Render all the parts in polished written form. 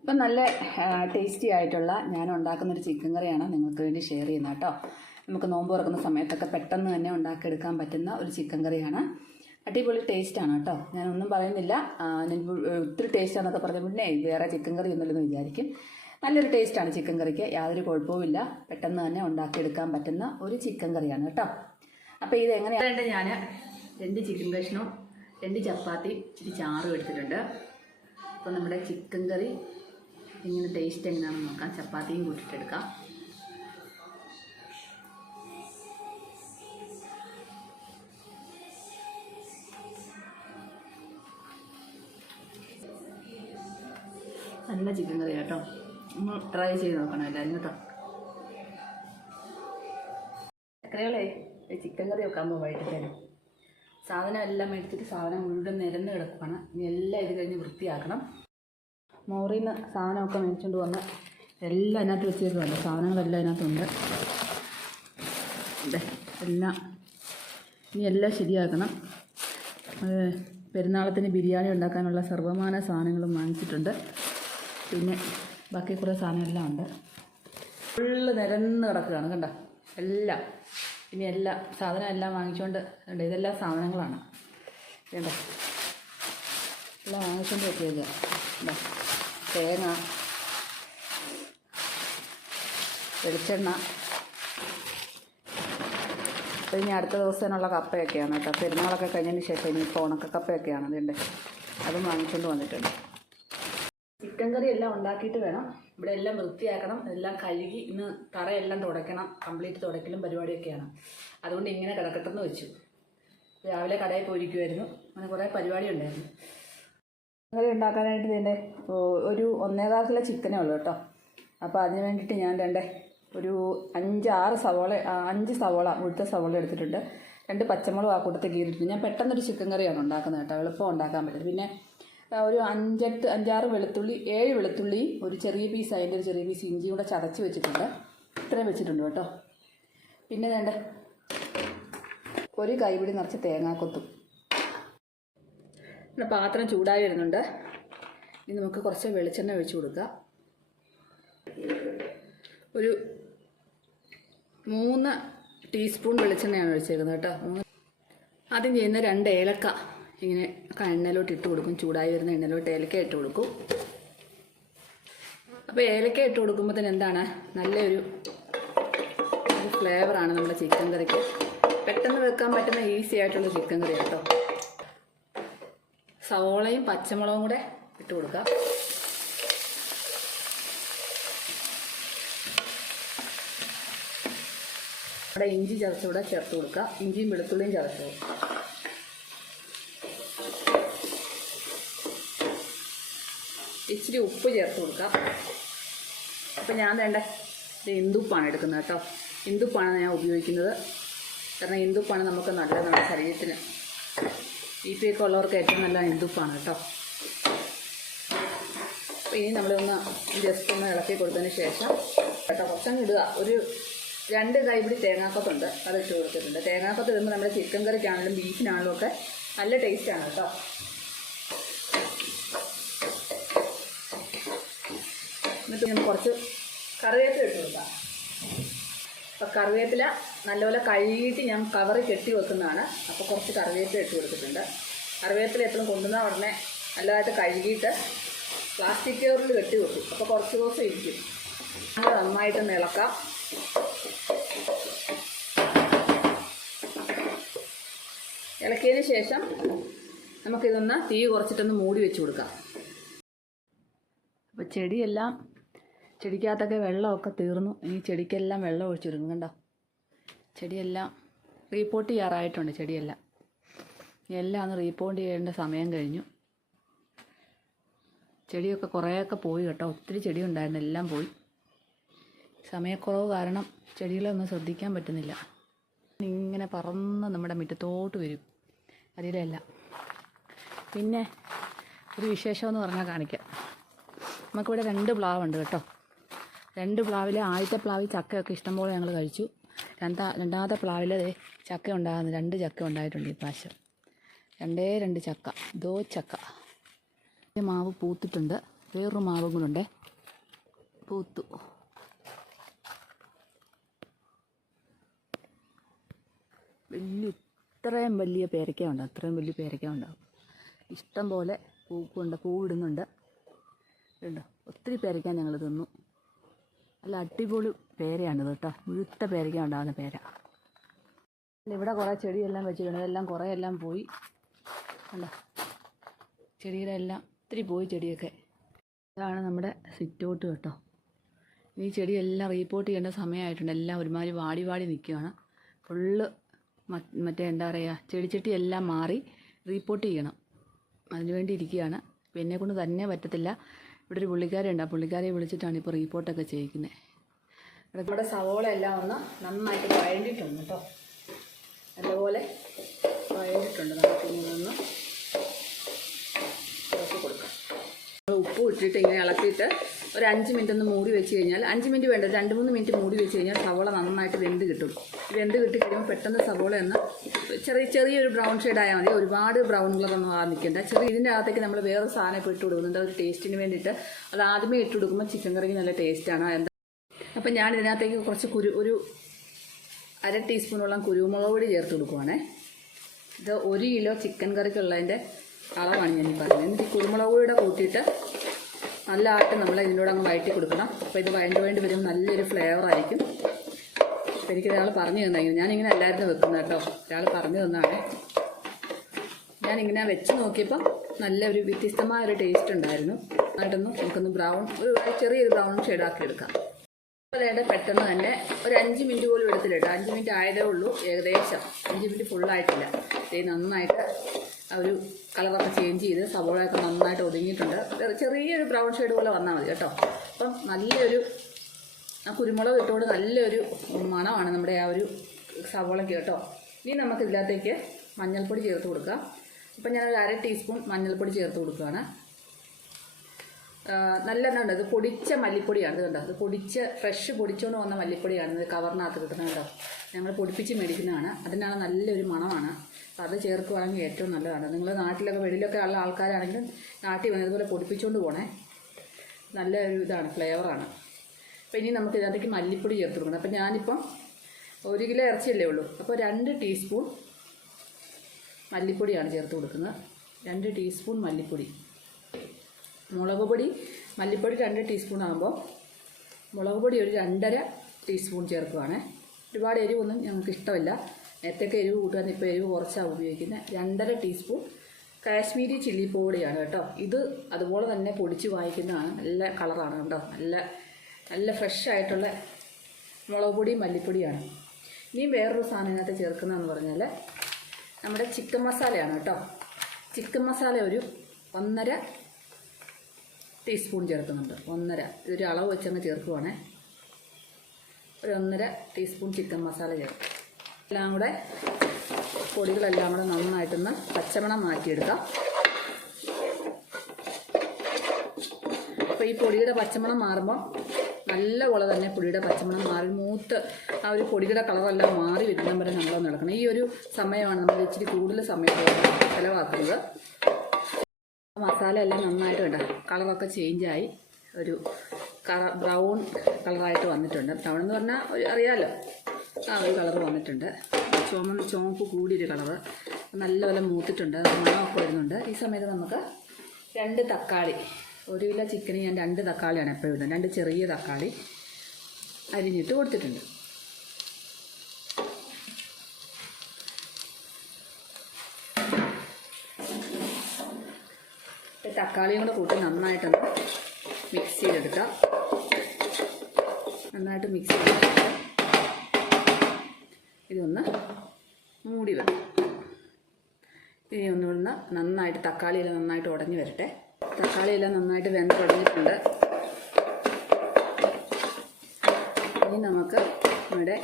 അപ്പം നല്ല ടേസ്റ്റി ആയിട്ടുള്ള ഞാൻ ഉണ്ടാക്കുന്നൊരു ചിക്കൻ കറിയാണ് നിങ്ങൾക്ക് വേണ്ടി ഷെയർ ചെയ്യുന്നത് കേട്ടോ. നമുക്ക് നോമ്പ് തുറക്കുന്ന സമയത്തൊക്കെ പെട്ടെന്ന് തന്നെ ഉണ്ടാക്കിയെടുക്കാൻ പറ്റുന്ന ഒരു ചിക്കൻ കറിയാണ്. അടിപൊളി ടേസ്റ്റാണ് കേട്ടോ. ഞാനൊന്നും പറയുന്നില്ല, ഒത്തിരി ടേസ്റ്റാണെന്നൊക്കെ പറഞ്ഞ പിന്നെ വേറെ ചിക്കൻ കറി ഒന്നുമില്ലെന്ന് വിചാരിക്കും. നല്ലൊരു ടേസ്റ്റാണ് ചിക്കൻ കറിക്ക്, യാതൊരു കുഴപ്പവുമില്ല. പെട്ടെന്ന് തന്നെ ഉണ്ടാക്കിയെടുക്കാൻ പറ്റുന്ന ഒരു ചിക്കൻ കറിയാണ് കേട്ടോ. അപ്പോൾ ഇത് എങ്ങനെയാണ്, ഞാൻ 2 ചിക്കൻ കഷ്ണവും 2 ചപ്പാത്തി ഇച്ചിരി ചാറും എടുത്തിട്ടുണ്ട്. അപ്പോൾ നമ്മുടെ ചിക്കൻ കറി ഇങ്ങനെ ടേസ്റ്റ് എങ്ങനെയാണെന്ന് നോക്കാം. ചപ്പാത്തിയും കൂട്ടിയിട്ടെടുക്കാം. നല്ല ചിക്കൻ കറി കേട്ടോ, ഒന്ന് ട്രൈ ചെയ്ത് നോക്കണം എല്ലാവരും കേട്ടോ. ചക്കരകളെ ചിക്കൻ കറി വെക്കാൻ പോകാനായിട്ട് സാധനം എല്ലാം എടുത്തിട്ട് സാധനം മുഴുവൻ നിരന്ന് കിടക്കുകയാണ്. ഇനി എല്ലാം ഇത് കഴിഞ്ഞ് വൃത്തിയാക്കണം. മോറിൽ നിന്ന് സാധനമൊക്കെ മേടിച്ചുകൊണ്ട് വന്ന് എല്ലാം അതിനകത്ത് വെച്ചേക്കുന്നുണ്ട്. സാധനങ്ങളെല്ലാം അതിനകത്തുണ്ട്. എല്ലാം ഇനി എല്ലാം ശരിയാക്കണം. പെരുന്നാളത്തിന് ബിരിയാണി ഉണ്ടാക്കാനുള്ള സർവ്വമാന സാധനങ്ങളും വാങ്ങിച്ചിട്ടുണ്ട്. പിന്നെ ബാക്കി കുറേ സാധനമെല്ലാം ഉണ്ട്. ഫുള്ള് നിരന്ന് കിടക്കുകയാണ് കണ്ട എല്ലാം. ഇനി എല്ലാ സാധനം എല്ലാം വാങ്ങിച്ചുകൊണ്ട് ഉണ്ട്. ഇതെല്ലാം സാധനങ്ങളാണ് വേണ്ട, എല്ലാം വാങ്ങിച്ചുകൊണ്ട് വെച്ചേക്കുക. തേങ്ങ, വെളിച്ചെണ്ണ. അപ്പോൾ ഇനി അടുത്ത ദിവസത്തിനുള്ള കപ്പയൊക്കെയാണ് കേട്ടോ. പെരുന്നാളൊക്കെ കഴിഞ്ഞതിന് ശേഷം ഇനിയിപ്പോൾ ഉണക്കക്കപ്പയൊക്കെയാണ്. അതുണ്ട്, അതും വാങ്ങിച്ചുകൊണ്ട് വന്നിട്ടുണ്ട്. ചിക്കൻ കറി എല്ലാം ഉണ്ടാക്കിയിട്ട് വേണം. ഇവിടെ എല്ലാം വൃത്തിയാക്കണം, എല്ലാം കഴുകി ഇന്ന് തറയെല്ലാം തുടയ്ക്കണം. കംപ്ലീറ്റ് തുടയ്ക്കലും പരിപാടിയൊക്കെയാണ്. അതുകൊണ്ട് ഇങ്ങനെ കിടക്കട്ടെന്ന് വെച്ചു. രാവിലെ കടയിൽ പോയിരിക്കുമായിരുന്നു, അങ്ങനെ കുറേ പരിപാടി ഉണ്ടായിരുന്നു. കറി ഉണ്ടാക്കാനായിട്ട് ഇതിൻ്റെ ഒരു 1.25 കിലോ ചിക്കനേ ഉള്ളൂ കേട്ടോ. അപ്പോൾ അതിന് വേണ്ടിയിട്ട് ഞാൻ ഒരു 5 സവോള മുഴുത്ത സവോള എടുത്തിട്ടുണ്ട്. 2 പച്ചമുളക് ആ കൂട്ടത്തിൽ കീറിയിട്ടുണ്ട്. ഞാൻ പെട്ടെന്നൊരു ചിക്കൻ കറിയാണ് ഉണ്ടാക്കുന്നത് കേട്ടോ, എളുപ്പം ഉണ്ടാക്കാൻ പറ്റും. പിന്നെ ഒരു 5-6 വെളുത്തുള്ളി, 7 വെളുത്തുള്ളിയും ഒരു ചെറിയ പീസ്, അതിൻ്റെ ഒരു ചെറിയ പീസ് ഇഞ്ചിയും കൂടെ ചതച്ച് വെച്ചിട്ടുണ്ട്. ഇത്രയും വെച്ചിട്ടുണ്ട് കേട്ടോ. പിന്നെ ഒരു കൈപിടി നിറച്ച് തേങ്ങാക്കൊത്തും. പിന്നെ പാത്രം ചൂടായി വരുന്നുണ്ട്. ഇനി നമുക്ക് കുറച്ച് വെളിച്ചെണ്ണ ഒഴിച്ച് കൊടുക്കാം. ഒരു 3 ടീസ്പൂൺ വെളിച്ചെണ്ണയാണ് ഒഴിച്ചേക്കുന്നത് കേട്ടോ. ആദ്യം ചെയ്യുന്ന 2 ഏലക്ക ഇങ്ങനെ എണ്ണയിലോട്ട് ഇട്ട് കൊടുക്കും. ചൂടായി വരുന്ന എണ്ണയിലോട്ട് ഏലക്ക ഇട്ട് കൊടുക്കും. അപ്പോൾ ഏലക്ക ഇട്ട് കൊടുക്കുമ്പോൾ തന്നെ എന്താണ്, നല്ലൊരു ഫ്ലേവറാണ് നമ്മുടെ ചിക്കൻ കറിക്ക്. പെട്ടെന്ന് വെക്കാൻ പറ്റുന്ന ഈസി ആയിട്ടുള്ള ചിക്കൻ കറി കേട്ടോ. സവോളയും പച്ചമുളകും കൂടെ ഇട്ട് കൊടുക്കാം. അവിടെ ഇഞ്ചി ചതച്ചുകൂടെ ചേർത്ത് കൊടുക്കുക. ഇഞ്ചിയും വെളുത്തുള്ളിയും ചതച്ചു കൊടുക്കുക. ഇച്ചിരി ഉപ്പ് ചേർത്ത് കൊടുക്കാം. അപ്പം ഞാൻ ഇന്ദുപ്പാണ് എടുക്കുന്നത് കേട്ടോ. ഇന്ദുപ്പാണ് ഞാൻ ഉപയോഗിക്കുന്നത്. കാരണം ഇന്ദുപ്പാണ് നമുക്ക് നല്ലത് നമ്മുടെ ശരീരത്തിന്. BP ഒക്കെ ഉള്ളവർക്ക് ഏറ്റവും നല്ല ഇന്ദുപ്പാണ് കേട്ടോ. അപ്പോൾ ഇനി നമ്മളൊന്ന് ജസ്റ്റ് ഒന്ന് ഇളക്കി കൊടുത്തതിന് ശേഷം കേട്ടോ കുറച്ചങ്ങ് ഇടുക. ഒരു 2 കൈപിടി തേങ്ങാക്കൊത്തുണ്ട്, അത് ഇട്ട് കൊടുത്തിട്ടുണ്ട്. തേങ്ങാക്കൊത്ത് ഇടുമ്പോൾ നമ്മുടെ ചിക്കൻ കറിക്കാണെങ്കിലും ബീഫിനാണെങ്കിലും ഒക്കെ നല്ല ടേസ്റ്റാണ് കേട്ടോ. എന്നിട്ട് ഞാൻ കുറച്ച് കറിവേപ്പില ഇട്ട് കൊടുക്കാം. അപ്പോൾ കറിവേപ്പില നല്ലപോലെ കഴുകിയിട്ട് ഞാൻ കവറിൽ കെട്ടി വെക്കുന്നതാണ്. അപ്പോൾ കുറച്ച് കറിവേപ്പില ഇട്ട് കൊടുത്തിട്ടുണ്ട്. കറിവേപ്പില എപ്പോഴും കൊണ്ടുവന്ന ഉടനെ നല്ലതായിട്ട് കഴുകിയിട്ട് പ്ലാസ്റ്റിക് കവറിൽ കെട്ടി വെക്കും. അപ്പോൾ കുറച്ച് ദിവസം ഇരിക്കും. അത് നന്നായിട്ടൊന്ന് ഇളക്കാം. ഇളക്കിയതിന് ശേഷം നമുക്കിതൊന്ന് തീ കുറച്ചിട്ടൊന്ന് മൂടി വെച്ച് കൊടുക്കാം. അപ്പോൾ ചെടിക്കകത്തൊക്കെ വെള്ളമൊക്കെ തീർന്നു. ഇനി ചെടിക്കെല്ലാം വെള്ളം ഒഴിച്ചിടുന്നു കണ്ടോ. ചെടിയെല്ലാം റീപോർട്ട് ചെയ്യാറായിട്ടുണ്ട്. ചെടിയെല്ലാം എല്ലാം ഒന്ന് റീപോർട്ട് ചെയ്യേണ്ട സമയം കഴിഞ്ഞു. ചെടിയൊക്കെ കുറേയൊക്കെ പോയി കേട്ടോ. ഒത്തിരി ചെടി ഉണ്ടായിരുന്നു, എല്ലാം പോയി. സമയക്കുറവ് കാരണം ചെടികളൊന്നും ശ്രദ്ധിക്കാൻ പറ്റുന്നില്ല. ഇങ്ങനെ പറന്ന് നമ്മുടെ മുറ്റത്തോട്ട് വരും അതിലെല്ലാം. പിന്നെ ഒരു വിശേഷമെന്ന് പറഞ്ഞാൽ കാണിക്കാം. നമുക്കിവിടെ 2 പ്ലാവുണ്ട് കേട്ടോ. 2 പ്ലാവിൽ ആദ്യത്തെ പ്ലാവിൽ ചക്കയൊക്കെ ഇഷ്ടംപോലെ ഞങ്ങൾ കഴിച്ചു. രണ്ടാമത്തെ പ്ലാവിൽ ചക്ക ഉണ്ടാകുന്നു. 2 ചക്ക ഉണ്ടായിട്ടുണ്ട് ഈ പ്രാവശ്യം. 2 ചക്ക. ചക്ക മാവ് പൂത്തിട്ടുണ്ട്. വേറൊരു മാവും കൂടെ ഉണ്ടേ, പൂത്തു. ഇത്രയും വലിയ പേരയ്ക്ക ഉണ്ട്, അത്രയും വലിയ പേരയ്ക്ക ഉണ്ടാകും. ഇഷ്ടം പോലെ പൂക്കുണ്ട്, പൂവിടുന്നുണ്ട്. ഉണ്ടോ, ഒത്തിരി പേരയ്ക്ക ഞങ്ങൾ തിന്നു. നല്ല അടിപൊളി പേരയാണിത് കേട്ടോ, മുഴുത്ത പേരയ്ക്ക ഉണ്ടാകുന്ന പേര. ഇവിടെ കുറേ ചെടിയെല്ലാം വെച്ചിട്ടുണ്ട്, അതെല്ലാം കുറേ എല്ലാം പോയി. അല്ല, ചെടിയുടെ എല്ലാം ഒത്തിരി പോയി ചെടിയൊക്കെ. ഇതാണ് നമ്മുടെ സിറ്റൗട്ട് കേട്ടോ. ഈ ചെടിയെല്ലാം റീപോർട്ട് ചെയ്യേണ്ട സമയമായിട്ടുണ്ട്. എല്ലാം ഒരുമാതിരി വാടി വാടി നിൽക്കുകയാണ്. ഫുള്ള് മറ്റേ എന്താ പറയുക, ചെടിച്ചട്ടി എല്ലാം മാറി റീപോർട്ട് ചെയ്യണം, അതിനുവേണ്ടി ഇരിക്കുകയാണ്. അപ്പോൾ എന്നെക്കൊണ്ട് തന്നെ പറ്റത്തില്ല. ഇവിടെ ഒരു പുള്ളിക്കാരുണ്ട്, ആ പുള്ളിക്കാരെ വിളിച്ചിട്ടാണ് ഇപ്പോൾ റീപോർട്ടൊക്കെ ചെയ്യിക്കുന്നത്. ഇവിടെ സവോള എല്ലാം ഒന്ന് നന്നായിട്ട് വഴണ്ടിട്ടുണ്ട് കേട്ടോ, നല്ലപോലെ വഴണ്ടിട്ടുണ്ട്. നമുക്ക് ഇങ്ങനെ ഒന്ന് ഇളക്കി കൊടുക്കാം. ഉപ്പ് ഇട്ടിട്ട് ഇങ്ങനെ ഇളക്കിയിട്ട് ഒരു 5 മിനിറ്റ് ഒന്ന് മൂടി വെച്ച് കഴിഞ്ഞാൽ, 5 മിനിറ്റ് വേണ്ട, 2-3 മിനിറ്റ് മൂടി വെച്ച് കഴിഞ്ഞാൽ സവോള നന്നായിട്ട് വെന്ത് കിട്ടും. വെന്ത് കിട്ടി കഴിയുമ്പോൾ പെട്ടെന്ന് സവോള ഒന്ന് ചെറിയൊരു ബ്രൗൺ ഷെയ്ഡായാൽ മതി. ഒരുപാട് ബ്രൗൺ കളറൊന്നും നിൽക്കേണ്ട. ഇതിൻ്റെ അകത്തേക്ക് നമ്മൾ വേറെ സാധനം ഇപ്പോൾ ഇട്ട് കൊടുക്കുന്നുണ്ട്, ഒരു ടേസ്റ്റിന് വേണ്ടിയിട്ട്. അത് ആദ്യമേ ഇട്ട് കൊടുക്കുമ്പോൾ ചിക്കൻ കറിക്ക് നല്ല ടേസ്റ്റാണ്. അപ്പം ഞാൻ ഇതിനകത്തേക്ക് കുറച്ച് ഒരു 1/2 ടീസ്പൂണോളം കുരുമുളക് പൊടി ചേർത്ത് കൊടുക്കുവാണേ. ഇത് 1 കിലോ ചിക്കൻ കറിക്കുള്ളതിൻ്റെ അളവാണ് ഞാനീ പറയുന്നത്. എന്നിട്ട് ഈ കുരുമുളക് പൊടിയുടെ കൂട്ടിയിട്ട് നല്ലതായിട്ട് നമ്മൾ ഇതിനോട് അങ്ങ് വഴറ്റി കൊടുക്കണം. അപ്പോൾ ഇത് വഴണ്ടി വരുമ്പോൾ നല്ലൊരു ഫ്ലേവറായിരിക്കും. അപ്പോൾ എനിക്കൊരാൾ പറഞ്ഞു തന്നെങ്കിൽ, ഞാനിങ്ങനെ അല്ലായിരുന്നു വെക്കുന്നത് കേട്ടോ, ഒരാൾ പറഞ്ഞു തന്നാണ്. ഞാനിങ്ങനെ വെച്ച് നോക്കിയപ്പോൾ നല്ലൊരു വ്യത്യസ്തമായൊരു ടേസ്റ്റ് ഉണ്ടായിരുന്നു. എന്നിട്ടൊന്ന് നമുക്കൊന്ന് ചെറിയൊരു ബ്രൗൺ ഷെയ്ഡാക്കി എടുക്കാം. അപ്പോൾ അതേടെ പെട്ടെന്ന് തന്നെ ഒരു 5 മിനിറ്റ് പോലും എടുത്തില്ല കേട്ടോ. 5 മിനിറ്റ് ആയതേ ഉള്ളൂ, ഏകദേശം 5 മിനിറ്റ് ഫുള്ളായിട്ടില്ല. ഇത് നന്നായിട്ട് ഒരു കളറൊക്കെ ചേഞ്ച് ചെയ്ത് സവോളയൊക്കെ നന്നായിട്ട് ഒതുങ്ങിയിട്ടുണ്ട്. ചെറിയൊരു ബ്രൗൺ ഷെയ്ഡ് പോലെ വന്നാൽ മതി കേട്ടോ. അപ്പം നല്ലൊരു കുരുമുളക് ഇട്ടുകൊണ്ട് നല്ലൊരു മണമാണ് നമ്മുടെ ആ ഒരു സവോളയ്ക്ക് കേട്ടോ. ഇനി നമുക്ക് ഇതിനകത്തേക്ക് മഞ്ഞൾപ്പൊടി ചേർത്ത് കൊടുക്കാം. അപ്പം ഞാനൊരു 1/2 ടീസ്പൂൺ മഞ്ഞൾപ്പൊടി ചേർത്ത് കൊടുക്കുകയാണ്. നല്ല എന്താണ്, ഇത് പൊടിച്ച മല്ലിപ്പൊടിയാണ്. ഇത് കണ്ടോ, ഇത് ഫ്രഷ് പൊടിച്ചുകൊണ്ട് വന്ന മല്ലിപ്പൊടിയാണ്. ഇത് കവറിനകത്ത് കിട്ടുന്നത് കേട്ടോ, ഞങ്ങൾ പൊടിപ്പിച്ച് മേടിക്കുന്നതാണ്. അതിനാണ് നല്ലൊരു മണമാണ്. അപ്പോൾ അത് ചേർക്കുകയാണെങ്കിൽ ഏറ്റവും നല്ലതാണ്. നിങ്ങൾ നാട്ടിലൊക്കെ വെളിയിലൊക്കെ ഉള്ള ആൾക്കാരാണെങ്കിലും നാട്ടിൽ വന്ന് ഇതുപോലെ പൊടിപ്പിച്ചുകൊണ്ട് പോകണേ, നല്ലൊരു ഇതാണ്, ഫ്ലേവറാണ്. അപ്പോൾ ഇനി നമുക്ക് ഇതിനകത്തേക്ക് മല്ലിപ്പൊടി ചേർത്ത് കൊടുക്കണം. അപ്പോൾ ഞാനിപ്പം 1 കിലോ ഇറച്ചിയല്ലേ ഉള്ളൂ, അപ്പോൾ 2 ടീസ്പൂൺ മല്ലിപ്പൊടിയാണ് ചേർത്ത് കൊടുക്കുന്നത്. 2 ടീസ്പൂൺ മല്ലിപ്പൊടി. മുളക് പൊടി, മല്ലിപ്പൊടി 2 ടീസ്പൂൺ ആകുമ്പോൾ മുളക് പൊടി ഒരു 2.5 ടീസ്പൂൺ ചേർക്കുവാണ്. ഒരുപാട് എരിവൊന്നും ഞങ്ങൾക്ക് ഇഷ്ടമില്ല. നേരത്തെയൊക്കെ എരിവ് കൂട്ടാൻ, ഇപ്പോൾ എരിവ് കുറച്ചാണ് ഉപയോഗിക്കുന്നത്. 2.5 ടീസ്പൂൺ കാശ്മീരി ചില്ലി പൗഡറിയാണ് കേട്ടോ. ഇത് അതുപോലെ തന്നെ പൊടിച്ച് വാങ്ങിക്കുന്നതാണ്. നല്ല കളറാണ് കേട്ടോ, നല്ല ഫ്രഷ് ആയിട്ടുള്ള മുളക് പൊടി മല്ലിപ്പൊടിയാണ്. ഇനിയും വേറൊരു സാധനം ഇതിനകത്ത് ചേർക്കുന്നതെന്ന് പറഞ്ഞാൽ നമ്മുടെ ചിക്കൻ മസാലയാണ് കേട്ടോ. ചിക്കൻ മസാല ഒരു 1.5 ടീസ്പൂൺ ചേർക്കുന്നുണ്ട്. 1.5, ഇതൊരു അളവ് വെച്ചങ്ങ് ചേർക്കുവാണേ. ഒരു 1.5 ടീസ്പൂൺ ചിക്കൻ മസാല ചേർക്കും. എല്ലാം കൂടെ പൊടികളെല്ലാം കൂടെ നന്നായിട്ടൊന്ന് പച്ചമണം മാറ്റിയെടുക്കാം. അപ്പോൾ ഈ പൊടിയുടെ പച്ചമണം മാറുമ്പോൾ നല്ലപോലെ തന്നെ പൊടിയുടെ പച്ചമണം മാറി മൂത്ത് ആ ഒരു പൊടിയുടെ കളറെല്ലാം മാറി വരുന്ന വരെ നമ്മളൊന്ന് ഇളക്കണം. ഈ ഒരു സമയമാണ് നമ്മൾ ഇച്ചിരി കൂടുതൽ സമയം ചിലവാക്കുന്നത്. മസാല എല്ലാം നന്നായിട്ട് വേണ്ട കളറൊക്കെ ചേഞ്ചായി ഒരു ബ്രൗൺ കളറായിട്ട് വന്നിട്ടുണ്ട്. ബ്രൗൺ എന്ന് പറഞ്ഞാൽ അറിയാമല്ലോ, ആ ഒരു കളർ വന്നിട്ടുണ്ട്. ചുവപ്പ് കൂടിയൊരു കളറ്, നല്ലപോലെ മൂത്തിട്ടുണ്ട്, മണമൊക്കെ വരുന്നുണ്ട്. ഈ സമയത്ത് നമുക്ക് 2 തക്കാളി, 1 കിലോ ചിക്കന് ഞാൻ 2 തക്കാളിയാണ് എപ്പോഴും ഇടുന്നത്. 2 ചെറിയ തക്കാളി അരിഞ്ഞിട്ട് കൊടുത്തിട്ടുണ്ട്. തക്കാളിയും കൂടെ കൂട്ടി നന്നായിട്ടൊന്ന് മിക്സ് ചെയ്തെടുക്കാം. നന്നായിട്ട് മിക്സ് ചെയ്തെടുക്കുക. ഇതൊന്ന് മൂടി വെക്കാം. ഇനി ഒന്നുകൂടെ നന്നായിട്ട് തക്കാളിയെല്ലാം നന്നായിട്ട് ഉടഞ്ഞ് വരട്ടെ. തക്കാളിയെല്ലാം നന്നായിട്ട് വെന്തുടഞ്ഞിട്ടുണ്ട്. ഇനി നമുക്ക് നമ്മുടെ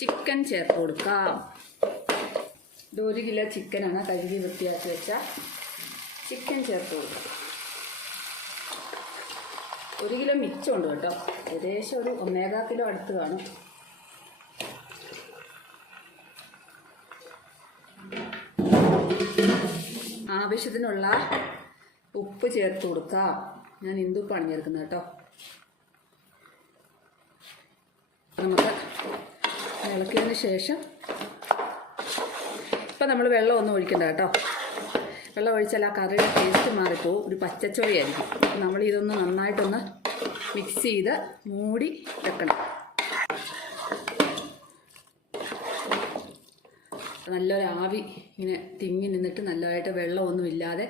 ചിക്കൻ ചേർത്ത് കൊടുക്കാം. ഇത് 1 കിലോ ചിക്കനാണ്, കഴുകി വൃത്തിയാക്കി വെച്ച ചിക്കൻ ചേർത്ത് കൊടുക്കാം. 1 കിലോ മിച്ചമുണ്ട് കേട്ടോ, ഏകദേശം ഒരു 1.25 കിലോ അടുത്ത് കാണും. ആവശ്യത്തിനുള്ള ഉപ്പ് ചേർത്ത് കൊടുക്കാം. ഞാൻ ഇന്ദുപ്പാണ് ചേർക്കുന്നത് കേട്ടോ. നമുക്ക് ഇളക്കിയതിന് ശേഷം ഇപ്പം നമ്മൾ വെള്ളം ഒന്നും ഒഴിക്കണ്ട കേട്ടോ. വെള്ളം ഒഴിച്ചാൽ ആ കറിയുടെ ടേസ്റ്റ് മാറിപ്പോവും, ഒരു പച്ചച്ചോയായിരിക്കും. നമ്മൾ ഇതൊന്ന് നന്നായിട്ടൊന്ന് മിക്സ് ചെയ്ത് മൂടി വെക്കണം. നല്ലൊരു ആവി ഇങ്ങനെ തിങ്ങി നിന്നിട്ട് നല്ലതായിട്ട് വെള്ളമൊന്നുമില്ലാതെ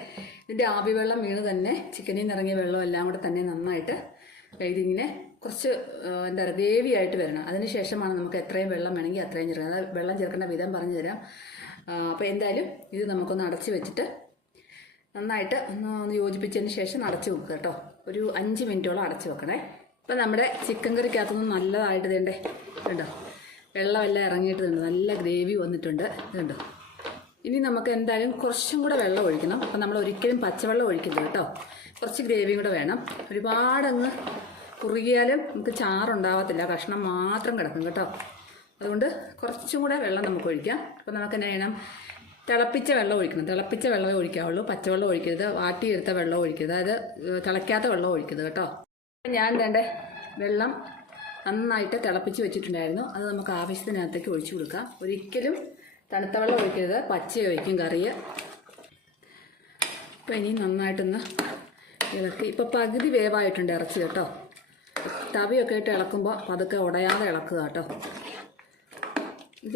ഇതിൻ്റെ ആവി വെള്ളം വീണ് തന്നെ ചിക്കനിൽ നിന്ന് ഇറങ്ങിയ വെള്ളം എല്ലാം കൂടെ തന്നെ നന്നായിട്ട് ഇതിങ്ങനെ കുറച്ച് എന്താ പറയുക ഗ്രേവിയായിട്ട് വരണം. അതിന് ശേഷമാണ് നമുക്ക് എത്രയും വെള്ളം വേണമെങ്കിൽ അത്രയും ചേർക്കണം. അത് വെള്ളം ചേർക്കേണ്ട വിധം പറഞ്ഞു തരാം. അപ്പോൾ എന്തായാലും ഇത് നമുക്കൊന്ന് അടച്ച് വെച്ചിട്ട് നന്നായിട്ട് ഒന്ന് യോജിപ്പിച്ചതിന് ശേഷം അടച്ച് വെക്കുക കേട്ടോ. ഒരു 5 മിനിറ്റോളം അടച്ച് വെക്കണേ. ഇപ്പം നമ്മുടെ ചിക്കൻ കറിക്കകത്തൊന്നും നല്ലതായിട്ട് ഇതേണ്ടേ കണ്ടോ, വെള്ളമെല്ലാം ഇറങ്ങിയിട്ടുണ്ട്, നല്ല ഗ്രേവി വന്നിട്ടുണ്ട്. ഇതുണ്ടോ. ഇനി നമുക്ക് എന്തായാലും കുറച്ചും കൂടെ വെള്ളം ഒഴിക്കണം. അപ്പം നമ്മൾ ഒരിക്കലും പച്ചവെള്ളം ഒഴിക്കരുത് കേട്ടോ. കുറച്ച് ഗ്രേവിയും കൂടെ വേണം. ഒരുപാടങ്ങ് കുറുകിയാലും നമുക്ക് ചാറുണ്ടാവത്തില്ല, കഷ്ണം മാത്രം കിടക്കും കേട്ടോ. അതുകൊണ്ട് കുറച്ചും കൂടെ വെള്ളം നമുക്ക് ഒഴിക്കാം. അപ്പോൾ നമുക്ക് എന്നാ ചെയ്യണം, തിളപ്പിച്ച വെള്ളം ഒഴിക്കണം. തിളപ്പിച്ച വെള്ളമേ ഒഴിക്കാവുള്ളൂ, പച്ചവെള്ളം ഒഴിക്കരുത്, വാട്ടിയെടുത്ത വെള്ളം ഒഴിക്കരുത്, അതായത് തിളയ്ക്കാത്ത വെള്ളം ഒഴിക്കരുത് കേട്ടോ. ഞാൻ വേണ്ട വെള്ളം നന്നായിട്ട് തിളപ്പിച്ച് വെച്ചിട്ടുണ്ടായിരുന്നു, അത് നമുക്ക് ആവശ്യത്തിനകത്തേക്ക് ഒഴിച്ചു കൊടുക്കാം. ഒരിക്കലും തണുത്ത വെള്ളം ഒഴിക്കരുത്, പച്ച ഒഴിക്കും കറി. അപ്പോൾ ഇനി നന്നായിട്ടൊന്ന് ഇളക്കി. ഇപ്പോൾ പകുതി വേവായിട്ടുണ്ട് ഇറച്ചി കേട്ടോ. തവിയൊക്കെ ഇട്ട് ഇളക്കുമ്പോൾ പതുക്കെ ഉടയാതെ ഇളക്കുക കേട്ടോ.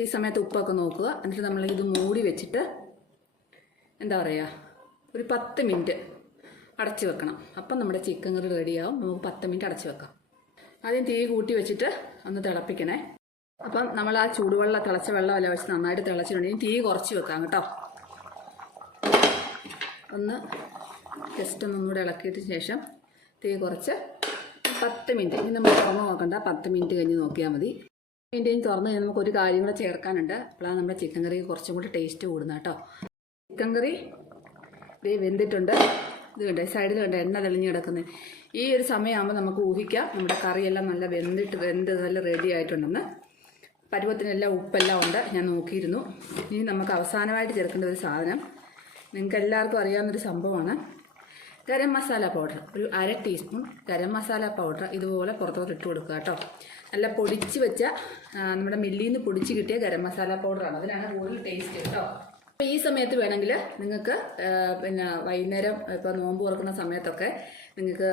ഈ സമയത്ത് ഉപ്പൊക്കെ നോക്കുക. എന്നിട്ട് നമ്മൾ ഇത് മൂടി വെച്ചിട്ട് എന്താ പറയുക ഒരു 10 മിനിറ്റ് അടച്ച് വെക്കണം. അപ്പം നമ്മുടെ ചിക്കൻ കറി റെഡിയാവും. നമുക്ക് 10 മിനിറ്റ് അടച്ച് വെക്കാം. ആദ്യം തീ കൂട്ടി വെച്ചിട്ട് ഒന്ന് തിളപ്പിക്കണേ. അപ്പം നമ്മൾ ആ ചൂടുവെള്ളം തിളച്ച വെള്ളമല്ല വെച്ച് നന്നായിട്ട് തിളച്ചിട്ടുണ്ടെങ്കിൽ തീ കുറച്ച് വെക്കാം കേട്ടോ. ഒന്ന് ജസ്റ്റ് ഒന്നുകൂടെ ഇളക്കിയതിന് ശേഷം തീ കുറച്ച് 10 മിനിറ്റ്. ഇനി നമ്മൾ തുറന്ന് നോക്കണ്ട, 10 മിനിറ്റ് കഴിഞ്ഞ് നോക്കിയാൽ മതി. ഇതിൻ്റെയും തുറന്ന് കഴിഞ്ഞാൽ നമുക്ക് ഒരു കാര്യം കൂടെ ചേർക്കാനുണ്ട്. അപ്പോഴാണ് നമ്മുടെ ചിക്കൻ കറി കുറച്ചും കൂടി ടേസ്റ്റ് കൂടുന്നത് കേട്ടോ. ചിക്കൻ കറി ഇത് വെന്തിട്ടുണ്ട്. ഇത് കണ്ടേ സൈഡിൽ കണ്ട എണ്ണ തെളിഞ്ഞ് കിടക്കുന്നത്. ഈ ഒരു സമയമാകുമ്പോൾ നമുക്ക് ഊഹിക്കാം നമ്മുടെ കറിയെല്ലാം നല്ല വെന്ത് നല്ല റെഡി ആയിട്ടുണ്ടെന്ന്. പരുവത്തിനെല്ലാം ഉപ്പെല്ലാം ഉണ്ട്, ഞാൻ നോക്കിയിരുന്നു. ഇനി നമുക്ക് അവസാനമായിട്ട് ചേർക്കേണ്ട ഒരു സാധനം നിങ്ങൾക്ക് എല്ലാവർക്കും അറിയാവുന്നൊരു സംഭവമാണ് ഗരം മസാല പൗഡർ. ഒരു 1/2 ടീസ്പൂൺ ഗരം മസാല പൗഡർ ഇതുപോലെ പുറത്തോട്ട് ഇട്ട് കൊടുക്കുക കേട്ടോ. നല്ല പൊടിച്ച് വെച്ച നമ്മുടെ മില്ലിൽ നിന്ന് പൊടിച്ച് കിട്ടിയ ഗരം മസാല പൗഡറാണ്, അതിനാണ് കൂടുതൽ ടേസ്റ്റ് കേട്ടോ. അപ്പോൾ ഈ സമയത്ത് വേണമെങ്കിൽ നിങ്ങൾക്ക് പിന്നെ വൈകുന്നേരം ഇപ്പോൾ നോമ്പ് തുറക്കുന്ന സമയത്തൊക്കെ നിങ്ങൾക്ക്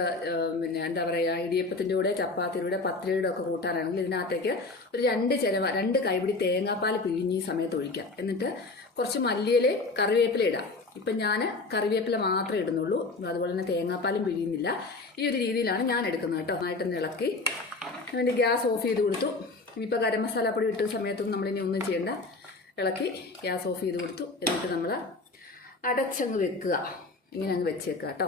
പിന്നെ എന്താ പറയുക ഇടിയപ്പത്തിൻ്റെ കൂടെ ചപ്പാത്തിയുടെ കൂടെ പത്തിരിയുടെ ഒക്കെ കൂട്ടാനാണെങ്കിൽ ഇതിനകത്തേക്ക് ഒരു 2 കൈപിടി തേങ്ങാപ്പാൽ പിഴിഞ്ഞ് ഈ സമയത്ത് ഒഴിക്കാം. എന്നിട്ട് കുറച്ച് മല്ലിയിലയും കറിവേപ്പില ഇടാം. ഇപ്പം ഞാൻ കറിവേപ്പില മാത്രമേ ഇടുന്നുള്ളൂ, അതുപോലെ തന്നെ തേങ്ങാപ്പാലും പിഴിയുന്നില്ല. ഈ ഒരു രീതിയിലാണ് ഞാൻ എടുക്കുന്നത് കേട്ടോ. നന്നായിട്ടൊന്ന് ഇളക്കി അതിൻ്റെ ഗ്യാസ് ഓഫ് ചെയ്ത് കൊടുത്തു. ഇനിയിപ്പോൾ ഗരം മസാലപ്പൊടി ഇട്ട സമയത്തൊന്നും നമ്മളിനി ഒന്നും ചെയ്യേണ്ട. ഇളക്കി ഗ്യാസ് ഓഫ് ചെയ്ത് കൊടുത്തു. എന്നിട്ട് നമ്മൾ അടച്ചങ്ങ് വെക്കുക. ഇങ്ങനെ അങ്ങ് വെച്ചേക്കുക കേട്ടോ.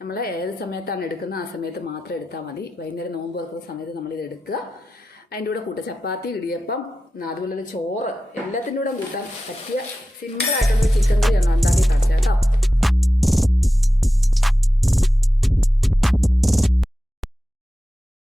നമ്മൾ ഏത് സമയത്താണ് എടുക്കുന്നത് ആ സമയത്ത് മാത്രം എടുത്താൽ മതി. വൈകുന്നേരം നോമ്പ് തുറക്കുന്ന സമയത്ത് നമ്മളിത് എടുക്കുക. അതിൻ്റെ കൂടെ കൂട്ടുക ചപ്പാത്തി, ഇടിയപ്പം, അതുപോലെ തന്നെ ചോറ്, എല്ലാത്തിൻ്റെ കൂടെ കൂട്ടാൻ പറ്റിയ സിമ്പിളായിട്ടുള്ള ചിക്കൻ കറിയാണ് ഉണ്ടാക്കി കാണിച്ചത് കേട്ടോ.